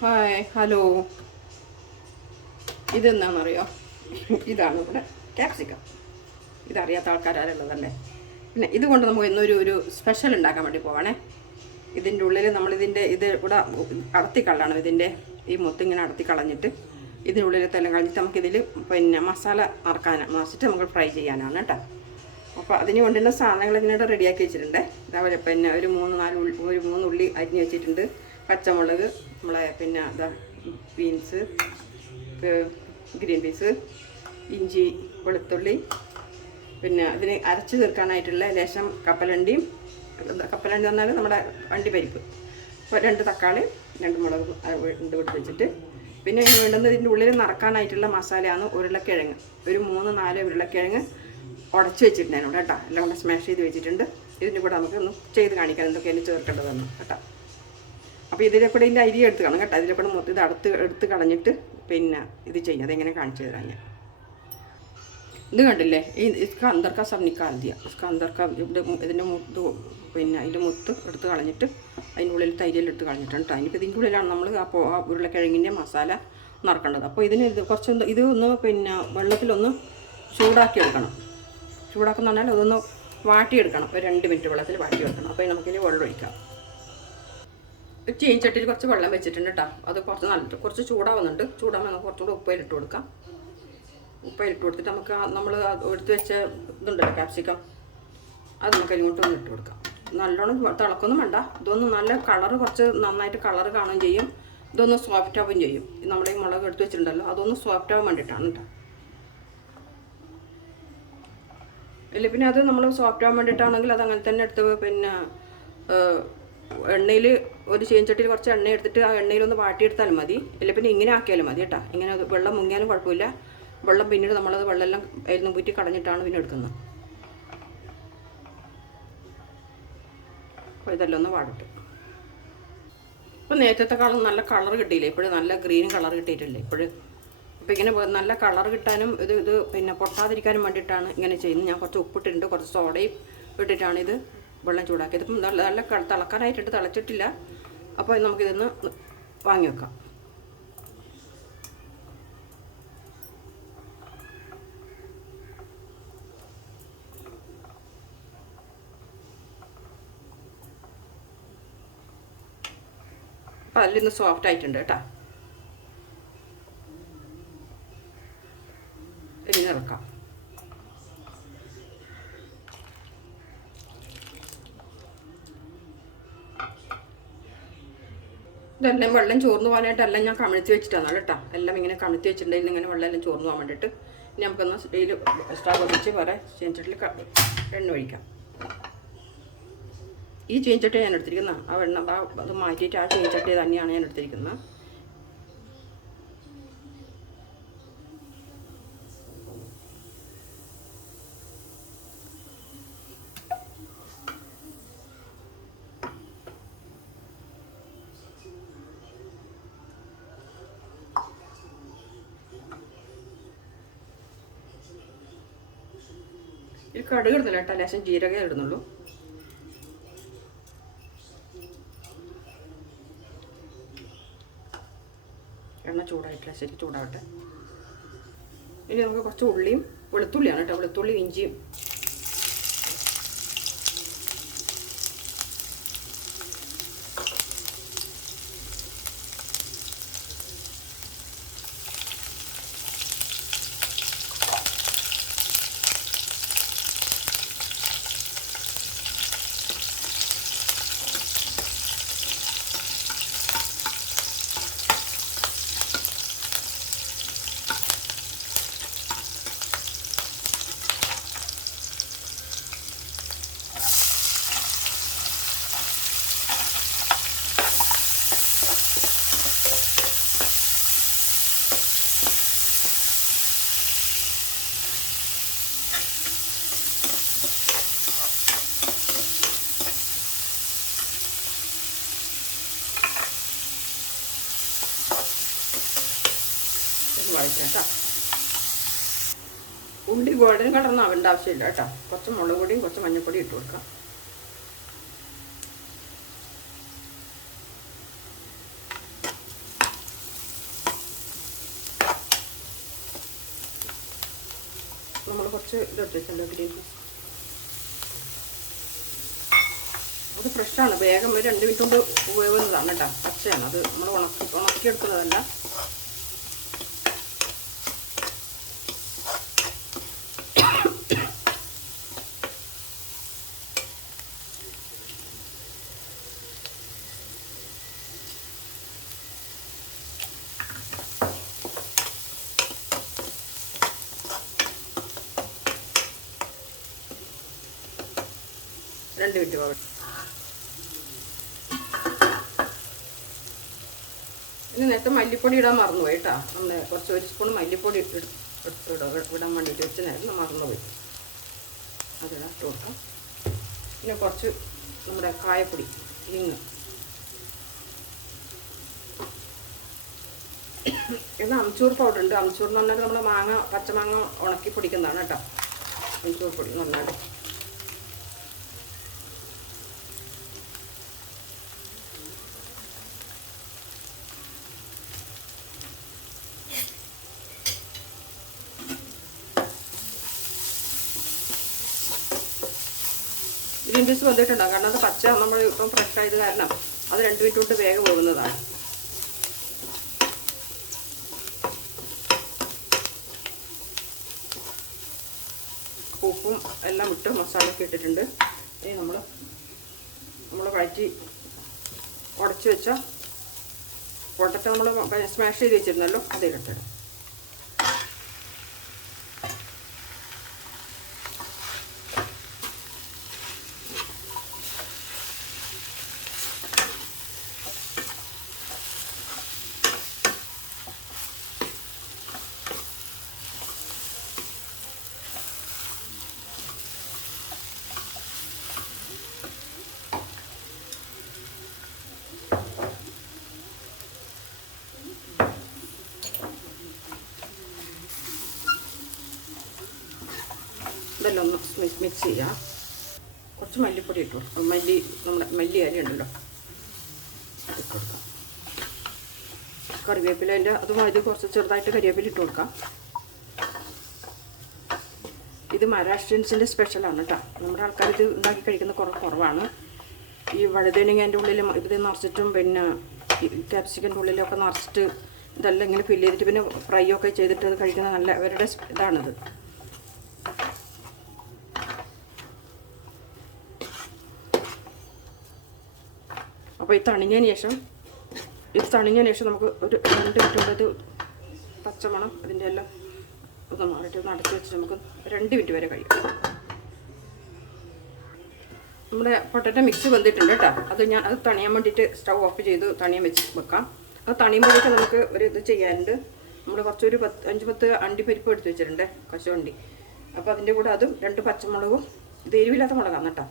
Hi hello. ഇതെന്താണെന്നറിയോ? ഇതാണ് ഇവിടെ capsicum. ഇതറിയാത്ത ആൾക്കാരുള്ളതല്ലേ. പിന്നെ ഇതുകൊണ്ട് നമുക്ക് ഇന്നൊരു സ്പെഷ്യൽ ഉണ്ടാക്കാൻ വേണ്ടി പോവാണേ. ഇതിൻ്റെ ഉള്ളിൽ നമ്മളിതിൻ്റെ ഇത് ഇവിടെ അടത്തിക്കളയണം. ഇതിൻ്റെ ഈ മൊത്തിങ്ങനെ അടത്തിക്കളഞ്ഞിട്ട് ഇതിനുള്ളിലത്തെല്ലാം കളഞ്ഞിട്ട് നമുക്കിതിൽ പിന്നെ മസാല നിറച്ചിട്ട് നമുക്ക് ഫ്രൈ ചെയ്യാനാണ് കേട്ടോ. അപ്പോൾ അതിന് വേണ്ടുന്ന സാധനങ്ങൾ ഇതിനോട് റെഡിയാക്കി വെച്ചിട്ടുണ്ട്. ഇതേപോലെ പിന്നെ ഒരു 3 ഉള്ളി അരിഞ്ഞ് വെച്ചിട്ടുണ്ട്. പച്ചമുളക്, നമ്മളെ പിന്നെ ബീൻസ്, ഗ്രീൻ പീസ്, ഇഞ്ചി, വെളുത്തുള്ളി, പിന്നെ ഇതിന് അരച്ച് തീർക്കാനായിട്ടുള്ള ലേശം കപ്പലണ്ടി പറഞ്ഞാൽ നമ്മുടെ അണ്ടിപ്പരിപ്പ്, 2 തക്കാളി, 2 മുളക് എടുത്ത് വെച്ചിട്ട്, പിന്നെ ഇതിന് വേണ്ടുന്നത് ഇതിൻ്റെ ഉള്ളിൽ നിറക്കാനായിട്ടുള്ള മസാലയാണ് ഉരുളക്കിഴങ്ങ്. ഒരു 3-4 ഉരുളക്കിഴങ്ങ് ഉടച്ച് വെച്ചിട്ടുണ്ടായിരുന്നു കേട്ടോ. എല്ലാം കൂടെ സ്മാഷ് ചെയ്ത് വെച്ചിട്ടുണ്ട്. ഇതിൻ്റെ കൂടെ നമുക്ക് ഒന്ന് ചെയ്ത് കാണിക്കാം എന്തൊക്കെയാണ് ചേർക്കേണ്ടതെന്ന് കേട്ടോ. അപ്പോൾ ഇതിലെ കൂടെ ഇതിൻ്റെ അരി എടുത്ത് കാണും കേട്ടോ. ഇതിലെ കൂടെ മൊത്തം ഇത് എടുത്ത് കളഞ്ഞിട്ട് പിന്നെ ഇത് ചെയ്യും. അതെങ്ങനെ കാണിച്ചു തരാം ഞാൻ. ഇത് കണ്ടില്ലേ, इसका अंदर का सब निकाल दिया. इसका अंदर का ഇതിൻ്റെ മുത്ത് പിന്നെ അതിൻ്റെ മുത്ത് എടുത്ത് കളഞ്ഞിട്ട് അതിൻ്റെ ഉള്ളിൽ തൈരെല്ലാം എടുത്ത് കളഞ്ഞിട്ടാണ് കേട്ടോ. അതിനിപ്പോൾ ഇതിൻ്റെ ഉള്ളിലാണ് നമ്മൾ ആ ഉരുളക്കിഴങ്ങിൻ്റെ മസാല നിറക്കേണ്ടത്. അപ്പോൾ ഇതിന് ഇത് ഒന്ന് പിന്നെ വെള്ളത്തിലൊന്ന് ചൂടാക്കി എടുക്കണം. ചൂടാക്കുന്ന പറഞ്ഞാൽ അതൊന്ന് വാട്ടിയെടുക്കണം. ഒരു 2 മിനിറ്റ് വെള്ളത്തിൽ വാട്ടിയെടുക്കണം. അപ്പോൾ നമുക്കിനി വെള്ളം ഒഴിക്കാം. ചീനച്ചട്ടിയിൽ കുറച്ച് വെള്ളം വെച്ചിട്ടുണ്ട് കേട്ടോ. അത് കുറച്ച് ചൂടാവുന്നുണ്ട്. ചൂടാകുമ്പോൾ നമുക്ക് കുറച്ചുകൂടെ ഉപ്പയിലിട്ട് കൊടുക്കാം. ഉപ്പയിലിട്ട് കൊടുത്തിട്ട് നമുക്ക് നമ്മൾ എടുത്ത് വെച്ച ഇതുണ്ടല്ലോ ക്യാപ്സിക്കം, അത് നമുക്ക് ഇങ്ങോട്ട് ഒന്ന് ഇട്ട് കൊടുക്കാം. നല്ലോണം തിളക്കൊന്നും വേണ്ട. ഇതൊന്ന് നല്ല കളറ്, കുറച്ച് നന്നായിട്ട് കളറ് കാണുകയും ചെയ്യും. ഇതൊന്ന് സോഫ്റ്റ് ആവുകയും ചെയ്യും. നമ്മുടെ ഈ മുളക് എടുത്ത് വെച്ചിട്ടുണ്ടല്ലോ, അതൊന്ന് സോഫ്റ്റ് ആവാൻ വേണ്ടിയിട്ടാണ് കേട്ടോ. ഇല്ല, പിന്നെ അത് നമ്മൾ സോഫ്റ്റ് ആവാൻ വേണ്ടിയിട്ടാണെങ്കിൽ അത് അങ്ങനെ തന്നെ എടുത്ത് പിന്നെ എണ്ണയിൽ ഒരു ചീനച്ചട്ടിയിൽ കുറച്ച് എണ്ണ എടുത്തിട്ട് ആ എണ്ണയിലൊന്ന് വാട്ടിയെടുത്താലും മതി. ഇല്ല പിന്നെ ഇങ്ങനെ ആക്കിയാലും മതി കേട്ടോ. ഇങ്ങനെ വെള്ളം മുങ്ങിയാലും കുഴപ്പമില്ല. വെള്ളം പിന്നീട് നമ്മളത് വെള്ളമെല്ലാം അതിൽ പൂറ്റി കളഞ്ഞിട്ടാണ് പിന്നെ എടുക്കുന്നത്. അപ്പോൾ ഇതെല്ലാം ഒന്ന് വാടട്ടെ. ഇപ്പോൾ നേരത്തെക്കാളും നല്ല കളർ കിട്ടിയില്ലേ? ഇപ്പോഴും നല്ല ഗ്രീൻ കളർ കിട്ടിയിട്ടില്ലേ ഇപ്പോഴും? അപ്പോൾ ഇങ്ങനെ നല്ല കളർ കിട്ടാനും ഇത് പിന്നെ പൊട്ടാതിരിക്കാനും വേണ്ടിയിട്ടാണ് ഇങ്ങനെ ചെയ്യുന്നത്. ഞാൻ കുറച്ച് ഉപ്പിട്ടിട്ടുണ്ട്, കുറച്ച് സോഡയും ഇട്ടിട്ടാണ് ഇത് വെള്ളം ചൂടാക്കിയത്. ഇപ്പം നല്ല തിളക്കാനായിട്ടിട്ട് തിളച്ചിട്ടില്ല. അപ്പോൾ നമുക്കിതൊന്ന് വാങ്ങി വെക്കാം. അപ്പോൾ അതിലിന്ന് സോഫ്റ്റ് ആയിട്ടുണ്ട് കേട്ടോ. ഇനി ഇറക്കാം. ഇതെല്ലാം വെള്ളം ചോർന്നു പോകാനായിട്ട് എല്ലാം ഞാൻ കമിഴ്ത്തി വെച്ചിട്ടാണ് കേട്ടോ. എല്ലാം ഇങ്ങനെ കമിഴ്ത്തി വെച്ചിട്ടുണ്ടെങ്കിൽ ഇങ്ങനെ വെള്ളം എല്ലാം ചോർന്നു പോകാൻ വേണ്ടിയിട്ട്. ഇനി നമുക്കൊന്ന് ഇതിൽ സ്റ്റവ് വെച്ച് വേറെ ചീനച്ചട്ടിയിൽ എണ്ണ ഒഴിക്കാം. ഈ ചീനച്ചട്ടി ഞാൻ എടുത്തിരിക്കുന്നത് ആ എണ്ണ അത് മാറ്റിയിട്ട് ആ ചീനച്ചട്ടി തന്നെയാണ് ഞാൻ എടുത്തിരിക്കുന്നത്. ഇത് കടുക് ഇടുന്നില്ല കേട്ടോ, ലേശം ജീരകം ഇടുന്നുള്ളൂ. എണ്ണ ചൂടായിട്ടില്ല, ശരി ചൂടാവട്ടെ. ഇനി നമുക്ക് കുറച്ച് ഉള്ളിയും വെളുത്തുള്ളിയാണ് കേട്ടോ. വെളുത്തുള്ളി, ഇഞ്ചിയും വഴറ്റാം കേട്ടോ. ഉള്ളി ഗോൾഡൻ കളറൊന്നും ആവേണ്ട ആവശ്യമില്ല കേട്ടോ. കുറച്ച് മുളക് പൊടിയും കുറച്ച് മഞ്ഞൾപ്പൊടിയും ഇട്ട് കൊടുക്കാം. കുറച്ച് ഇതെടുത്ത് വെച്ചിട്ടുണ്ട് ഗ്രീൻ പീസ്. അത് ഫ്രഷാണ്, വേഗം ഒരു 2 മിനിറ്റ് കൊണ്ട് വേവുന്നതാണ് കേട്ടോ. പച്ചയാണ്, അത് നമ്മൾ ഉണക്കിയെടുക്കുന്നതല്ല. രണ്ട് മിനിറ്റ് പോകട്ടെ. ഇനി നേരത്തെ മല്ലിപ്പൊടി ഇടാൻ മറന്നുപോയി കേട്ടോ. നമ്മൾ കുറച്ച് 1 സ്പൂൺ മല്ലിപ്പൊടി ഇടാൻ വേണ്ടിയിട്ട് വെച്ച് നേരം മറന്നുപോയി. അതിടാം, ഇട്ട് കൊടുക്കാം. പിന്നെ കുറച്ച് നമ്മുടെ കായപ്പൊടി, ഇങ്ങ്. ഇത് അംചൂർ പൗഡർ ഉണ്ട്. അംചൂർ എന്ന് പറഞ്ഞാൽ നമ്മൾ പച്ചമാങ്ങ ഉണക്കി പൊടിക്കുന്നതാണ് കേട്ടോ. അംചൂർ പൊടി എന്ന് പറഞ്ഞാൽ ഗ്രീൻ പീസ് വന്നിട്ടുണ്ടാകും. കാരണം അത് പച്ച നമ്മൾ ഇപ്പം ഫ്രഷ് ആയത് കാരണം അത് 2 മിനിറ്റ് കൊണ്ട് വേഗം പോകുന്നതാണ്. ഉപ്പും എല്ലാം ഇട്ട് മസാലയൊക്കെ ഇട്ടിട്ടുണ്ട്. ഇനി നമ്മൾ വഴറ്റി ഉടച്ച് വെച്ച പൊട്ടറ്റോ നമ്മൾ സ്മാഷ് ചെയ്ത് വെച്ചിരുന്നല്ലോ, അതിലിട്ടിടും. ഇതെല്ലാം ഒന്ന് മിക്സ് ചെയ്യാം. കുറച്ച് മല്ലിപ്പൊടി ഇട്ടു കൊടുക്കാം. നമ്മുടെ മല്ലി ഇല ഉണ്ടല്ലോ, ഇട്ട് കൊടുക്കാം. കറിവേപ്പിലേൻ്റെ അതുമാതിരി കുറച്ച് ചെറുതായിട്ട് കരിവേപ്പില ഇട്ട് കൊടുക്കാം. ഇത് മഹാരാഷ്ട്രൻസിൻ്റെ സ്പെഷ്യലാണ് കേട്ടോ. നമ്മുടെ ആൾക്കാർ ഇത് ഉണ്ടാക്കി കഴിക്കുന്ന കുറവാണ്. ഈ വഴുതനങ്ങേൻ്റെ ഉള്ളിൽ ഇത് നിറച്ചിട്ടും പിന്നെ ക്യാപ്സിക്കൻ്റെ ഉള്ളിലൊക്കെ നിറച്ചിട്ട് ഇതെല്ലാം ഇങ്ങനെ ഫില്ല് ചെയ്തിട്ട് പിന്നെ ഫ്രൈ ഒക്കെ ചെയ്തിട്ട് കഴിക്കുന്ന നല്ല അവരുടെ ഇതാണിത്. അപ്പോൾ ഇത് തണിഞ്ഞതിന് ശേഷം നമുക്ക് ഒരു 2 മിനിറ്റ് കൊണ്ട് പച്ചമണം അതിൻ്റെ എല്ലാം ഒന്ന് മാറിയിട്ട് നടത്തി വെച്ച് നമുക്ക് 2 മിനിറ്റ് വരെ കഴിയും. നമ്മുടെ പൊട്ടറ്റോ മിക്സ് വന്നിട്ടുണ്ട് കേട്ടോ. അത് തണിയാൻ വേണ്ടിയിട്ട് സ്റ്റൗ ഓഫ് ചെയ്ത് തണിയാൻ വെക്കാം. അത് തണിയുമ്പോഴേക്കും നമുക്ക് ഒരു ഇത് ചെയ്യാനുണ്ട്. നമ്മൾ കുറച്ചൊരു 5-10 അണ്ടിപ്പരിപ്പ് എടുത്ത് വെച്ചിട്ടുണ്ട്, കശുവണ്ടി. അപ്പോൾ അതിൻ്റെ കൂടെ അതും 2 പച്ചമുളകും, ഇത് എരിവില്ലാത്ത മുളകാണ് കേട്ടോ.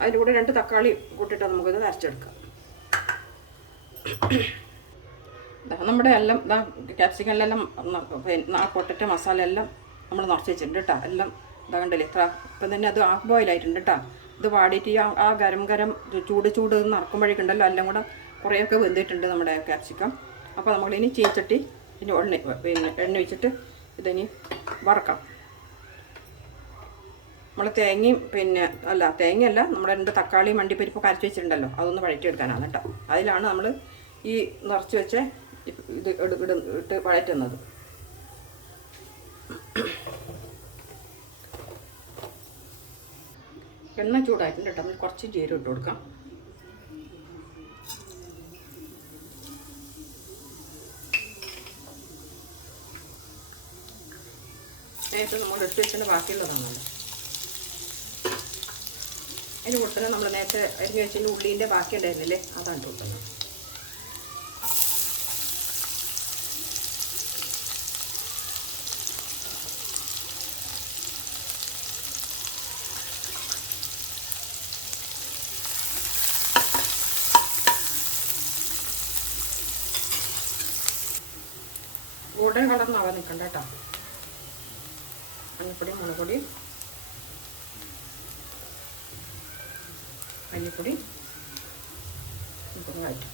അതിൻ്റെ കൂടെ 2 തക്കാളി കൂട്ടിയിട്ട് നമുക്കിത് അരച്ചെടുക്കാം. നമ്മുടെ എല്ലാം ക്യാപ്സിക്കനിലെല്ലാം ആ പൊട്ടറ്റോ മസാല എല്ലാം നമ്മൾ നിറച്ച് വെച്ചിട്ടുണ്ട് കേട്ടോ. എല്ലാം ഇതാ കണ്ടില്ലേ, ഇപ്പം തന്നെ അത് ഹാഫ് ബോയിൽ ആയിട്ടുണ്ട് കേട്ടോ. ഇത് വാടിയിട്ട് ആ ഗരം ചൂട് നിറക്കുമ്പോഴേക്കുണ്ടല്ലോ എല്ലാം കൂടെ കുറേയൊക്കെ വെന്തിട്ടുണ്ട് നമ്മുടെ ക്യാപ്സിക്കം. അപ്പോൾ നമ്മളിനി ചീച്ചട്ടി പിന്നെ എണ്ണ വെച്ചിട്ട് ഇതിനി വറക്കാം. നമ്മൾ തേങ്ങയും തേങ്ങയല്ല, നമ്മുടെ 2 തക്കാളിയും അണ്ടിപ്പരിപ്പൊക്കെ അരച്ച് വെച്ചിട്ടുണ്ടല്ലോ, അതൊന്ന് വഴറ്റിയെടുക്കാനാണ് കേട്ടോ. അതിലാണ് നമ്മൾ ഈ നിറച്ച് വെച്ച് ഇത് ഇട്ട് വഴറ്റുന്നത്. എണ്ണ ചൂടായിട്ടുണ്ട് കേട്ടോ. നമ്മൾ കുറച്ച് ജീരകം ഇട്ട് കൊടുക്കാം. നേരത്തെ നമ്മൾ ഇട്ട് വെച്ചതിൻ്റെ ബാക്കിയുള്ളതാണല്ലോ. അതിന് കൂട്ടത്തിൽ നമ്മൾ നേരത്തെ അരിഞ്ഞ് വെച്ചതിൻ്റെ ഉള്ളീൻ്റെ ബാക്കി ഉണ്ടായിരുന്നില്ലേ, അതാണ് കൂട്ടുന്നത്. ഗോൾഡൻ കളറിനാവാൻ നിൽക്കണ്ട കേട്ടോ. മഞ്ഞൾപ്പൊടി, മുളക് പൊടി, മല്ലിപ്പൊടി നമുക്കൊന്ന് വഴറ്റും.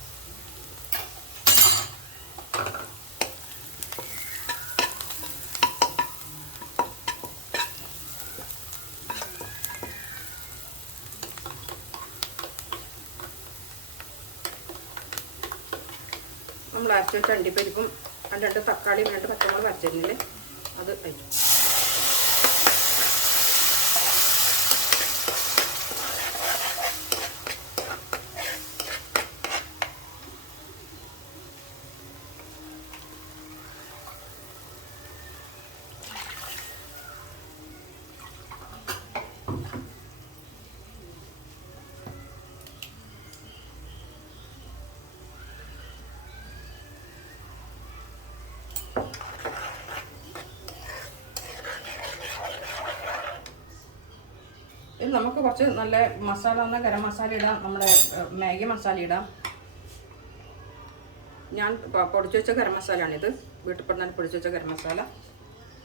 നമ്മൾ അരച്ച് വെച്ച അണ്ടിപ്പരിപ്പും 2 തക്കാളിയും 2 പച്ചമുളക് അരച്ചിരുന്നില്ലേ അത് കഴിക്കും. ഇത് നമുക്ക് കുറച്ച് നല്ല മസാല എന്നാൽ ഗരം മസാല ഇടാം, നമ്മുടെ മാഗി മസാല ഇടാം. ഞാൻ പൊടിച്ചു വെച്ച ഗരം മസാലയാണിത്, വീട്ടിൽ പെടുന്ന പൊടിച്ചു വെച്ച ഗരം മസാല.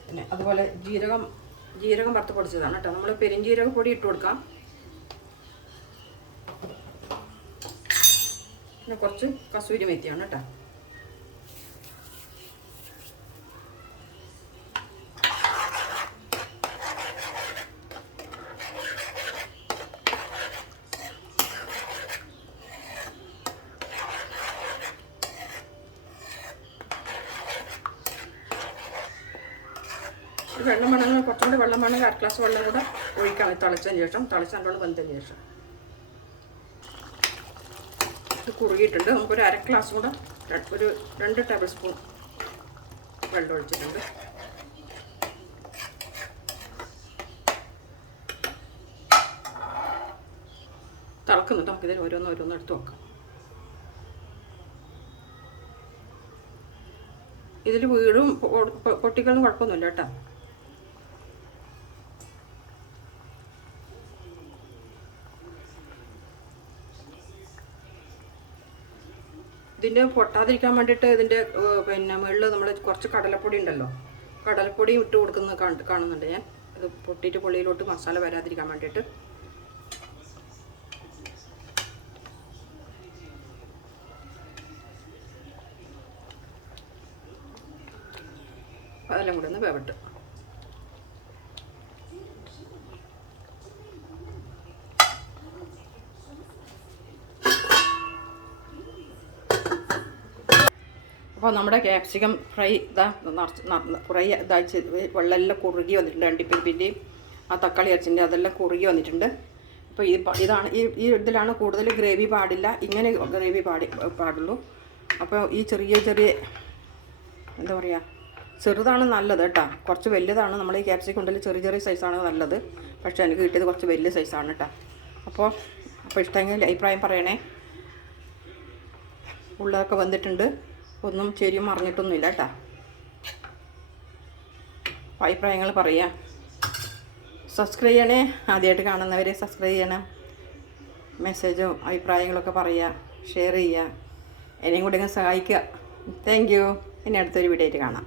പിന്നെ അതുപോലെ ജീരകം വറുത്ത് പൊടിച്ചതാണ് കേട്ടോ. നമ്മൾ പെരുംജീരക പൊടി ഇട്ട് കൊടുക്കാം. പിന്നെ കുറച്ച് കസൂരി മെത്തിയാണ് കേട്ടോ. വെള്ളം വേണമെങ്കിൽ കുറച്ചും കൂടി വെള്ളം വേണമെങ്കിൽ 1/2 ഗ്ലാസ് വെള്ളം കൂടെ ഒഴിക്കാം. തിളച്ചതിന് ശേഷം നല്ലോണം വെന്തതിന് ശേഷം. ഇത് കുറുകിയിട്ടുണ്ട്. നമുക്കൊരു 1/2 ഗ്ലാസ് കൂടെ ഒരു 2 ടേബിൾ സ്പൂൺ വെള്ളം ഒഴിച്ചിട്ടുണ്ട്. തിളക്കുന്നുണ്ട്. നമുക്കിതിൽ ഓരോന്ന് എടുത്ത് നോക്കാം. ഇതിൽ വീടും പൊട്ടിക്കൊന്നും കുഴപ്പമൊന്നുമില്ല കേട്ടോ. ഇതിൻ്റെ പൊട്ടാതിരിക്കാൻ വേണ്ടിയിട്ട് ഇതിൻ്റെ പിന്നെ മുകളിൽ നമ്മൾ കുറച്ച് കടലപ്പൊടി ഉണ്ടല്ലോ, കടലപ്പൊടി ഇട്ട് കൊടുക്കുന്നത് കാണുന്നുണ്ട് ഞാൻ. അത് പൊട്ടിയിട്ട് പൊള്ളിയിലോട്ട് മസാല വരാതിരിക്കാൻ വേണ്ടിയിട്ട്. അതെല്ലാം കൂടെ ഒന്ന് വേവട്ട്. അപ്പോൾ നമ്മുടെ ക്യാപ്സിക്കം ഫ്രൈ കുറേ ഇതാഴ്ച വെള്ളമെല്ലാം കുറുകി വന്നിട്ടുണ്ട്. അണ്ടിപ്പരിപ്പിൻ്റെയും ആ തക്കാളി അരച്ചിൻ്റെ അതെല്ലാം കുറുകി വന്നിട്ടുണ്ട്. അപ്പോൾ ഇതാണ് ഈ ഇതിലാണ് കൂടുതൽ ഗ്രേവി പാടില്ല, ഇങ്ങനെ ഗ്രേവി പാടുള്ളൂ. അപ്പോൾ ഈ ചെറിയ എന്താ പറയുക, ചെറുതാണ് നല്ലത് കേട്ടോ. കുറച്ച് വലുതാണ് നമ്മൾ ഈ ക്യാപ്സിക്കം ഉണ്ടല്ലോ, ചെറിയ സൈസാണ് നല്ലത്. പക്ഷേ എനിക്ക് കിട്ടിയത് കുറച്ച് വലിയ സൈസാണ് കേട്ടോ. അപ്പോൾ ഇഷ്ടമെങ്കിൽ അഭിപ്രായം പറയണേ. ഉള്ളതൊക്കെ വന്നിട്ടുണ്ട്, ഒന്നും ചെരിയും മറിഞ്ഞിട്ടൊന്നുമില്ല കേട്ടോ. അഭിപ്രായങ്ങൾ പറയുക. സബ്സ്ക്രൈബ് ചെയ്യണേ. ആദ്യമായിട്ട് കാണുന്നവരെ സബ്സ്ക്രൈബ് ചെയ്യണം. മെസ്സേജും അഭിപ്രായങ്ങളൊക്കെ പറയുക, ഷെയർ ചെയ്യുക, എന്നെയും കൂടി സഹായിക്കുക. Thank you. ഇനി അടുത്തൊരു വീഡിയോ ആയിട്ട് കാണാം.